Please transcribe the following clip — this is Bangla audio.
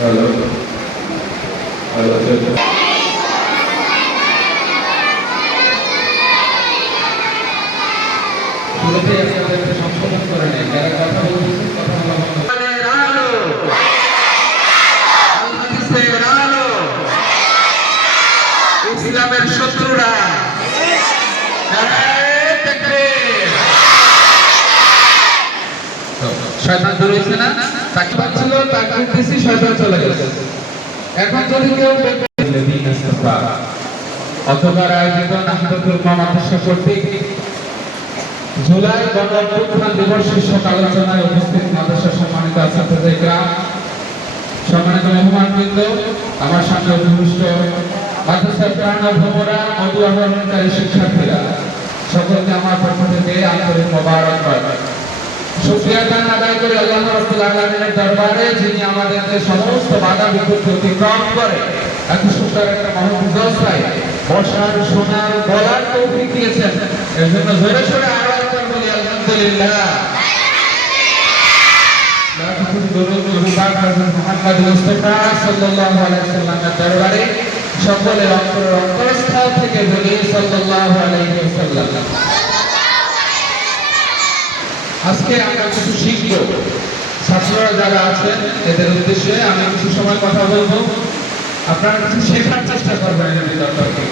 হ্যালো হ্যালো শুরুতেই আপনাদেরকে সংশোধন করে নেই, যারা কথা বলতেছেন কথা বলা বন্ধ। ইসলামের শত্রুরা শয়তান দূর হয়েছে না, তাকে পাচ্ছিল তাকে দিয়েছি, শয়তান চলে গেছে। এখন যদি কেউ অথবা আয়োজিত নাহদাতুল উম্মাহ মাদ্রাসা কর্তৃক জুলাই গণ অভ্যুত্থান দিবস শীর্ষক আলোচনায় উপস্থিত মাদ্রাসা সম্মানিত ছাত্রদের গ্রাম, সম্মানিত মেহমানবৃন্দ, আমার সামনে উপবিষ্ট মাদ্রাসার প্রাণভ্রমরা, মধু আহরণকারী শিক্ষার্থীরা, সকলকে আমার পক্ষ থেকে আন্তরিক মোবারকবাদ। শুকরিয়া দান আদায় করে আল্লাহ রাব্বুল আলামিনের দরবারে, যিনি আমাদেরকে সমস্ত বাধা বিপত্তি অতিক্রম করে এত সুন্দর একটা মহাবিদ্যালয় বসার শোনার বলার তৌফিক দিয়েছেন। এর জন্য জোরে সোরে আরো একবার বলি আলহামদুলিল্লাহ। মুহাম্মদ মুস্তাফা সাল্লাল্লাহু আলাইহি ওয়াসাল্লামের দরবারে সকলের অন্তরস্থল থেকে বলি সাল্লাল্লাহু আলাইহি ওয়াসাল্লাম। আজকে আমরা কিছু শিখব, ছাত্ররা যারা আছেন এদের উদ্দেশ্যে আমি কিছু সময় কথা বলবো, আপনারা কিছু শেখার চেষ্টা করবেন এর ভিতর থেকে।